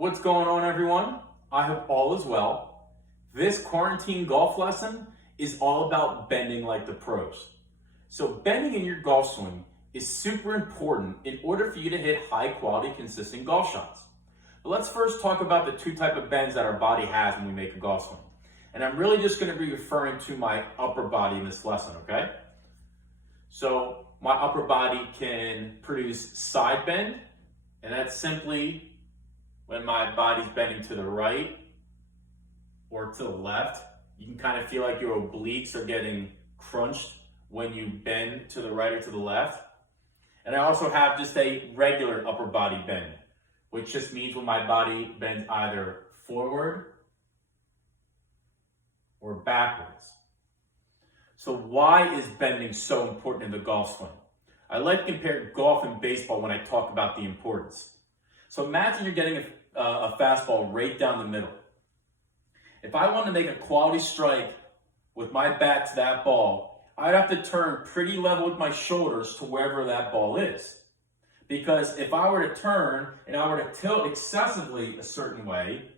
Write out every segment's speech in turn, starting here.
What's going on, everyone? I hope all is well. This quarantine golf lesson is all about bending like the pros. So bending in your golf swing is super important in order for you to hit high quality, consistent golf shots. But let's first talk about the two types of bends that our body has when we make a golf swing. And I'm really just going to be referring to my upper body in this lesson, okay? So my upper body can produce side bend, and that's simply when my body's bending to the right or to the left. You can kind of feel like your obliques are getting crunched when you bend to the right or to the left. And I also have just a regular upper body bend, which just means when my body bends either forward or backwards. So why is bending so important in the golf swing? I like to compare golf and baseball when I talk about the importance. So imagine you're getting a fastball right down the middle. If I want to make a quality strike with my bat to that ball, I'd have to turn pretty level with my shoulders to wherever that ball is. Because if I were to turn and I were to tilt excessively a certain way,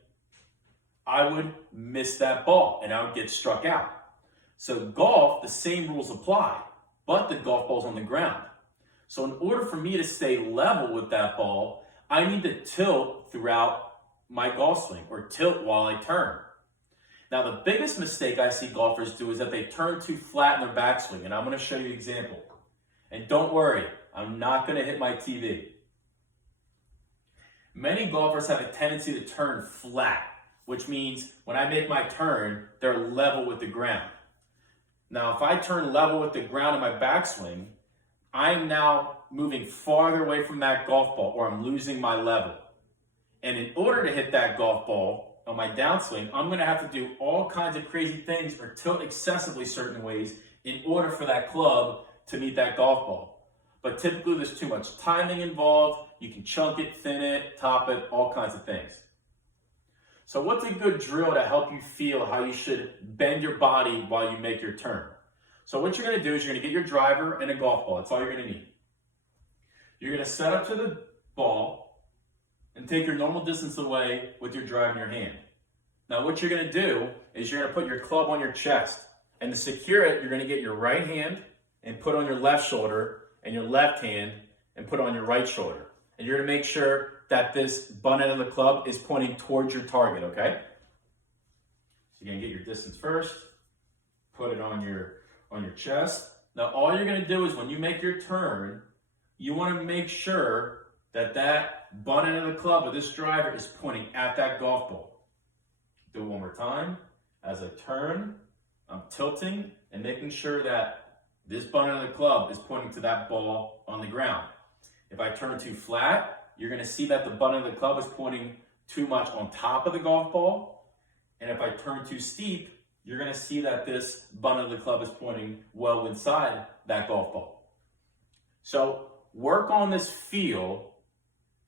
I would miss that ball and I would get struck out. So golf, the same rules apply, but the golf ball's on the ground. So in order for me to stay level with that ball, I need to tilt throughout my golf swing or tilt while I turn. Now the biggest mistake I see golfers do is that they turn too flat in their backswing, and I'm going to show you an example. And don't worry, I'm not going to hit my TV. Many golfers have a tendency to turn flat, which means when I make my turn, they're level with the ground. Now, if I turn level with the ground in my backswing, I'm now moving farther away from that golf ball, or I'm losing my level. And in order to hit that golf ball on my downswing, I'm going to have to do all kinds of crazy things or tilt excessively certain ways in order for that club to meet that golf ball. But typically there's too much timing involved. You can chunk it, thin it, top it, all kinds of things. So what's a good drill to help you feel how you should bend your body while you make your turn? So what you're going to do is you're going to get your driver and a golf ball. That's all you're going to need. You're going to set up to the ball and take your normal distance away with your drive in your hand. Now what you're going to do is you're going to put your club on your chest. And to secure it, you're going to get your right hand and put on your left shoulder, and your left hand and put on your right shoulder. And you're going to make sure that this butt end of the club is pointing towards your target, okay? So you're going to get your distance first, put it on your chest. Now all you're going to do is when you make your turn, you want to make sure that that butt end of the club with this driver is pointing at that golf ball. Do it one more time. As I turn, I'm tilting and making sure that this butt end of the club is pointing to that ball on the ground. If I turn too flat, you're going to see that the butt end of the club is pointing too much on top of the golf ball. And if I turn too steep, you're going to see that this butt end of the club is pointing well inside that golf ball. So work on this feel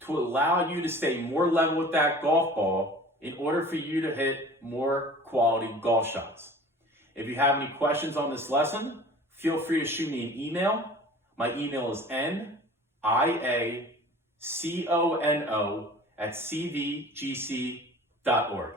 to allow you to stay more level with that golf ball in order for you to hit more quality golf shots. If you have any questions on this lesson, feel free to shoot me an email. My email is niacono@cvgc.org.